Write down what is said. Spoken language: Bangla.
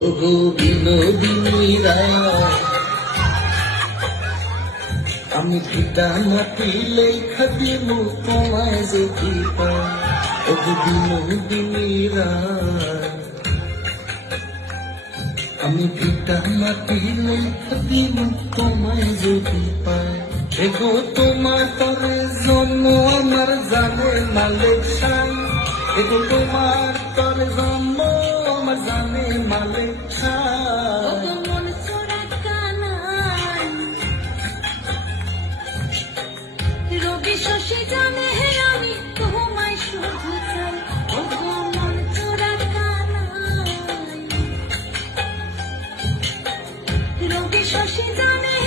ওগো বিনোদিনী রায়, আমি পিতা মাটি লেখা দিব তোমায় যদি পাই। ওগো বিনোদিনী রায়, আমি পিতা মাটি লেখা দিব তোমায় যদি পাই। এগো তোমার তরে জন্ম আমার জানে মালিক সাই। এগো তোমার তরে জন্ম আমার জানে মালিক সাই। রবি শশী জানে হে আমি তোমায় শুধু চাই। ওগো মন চোরা কানাই, রবি শশী জানে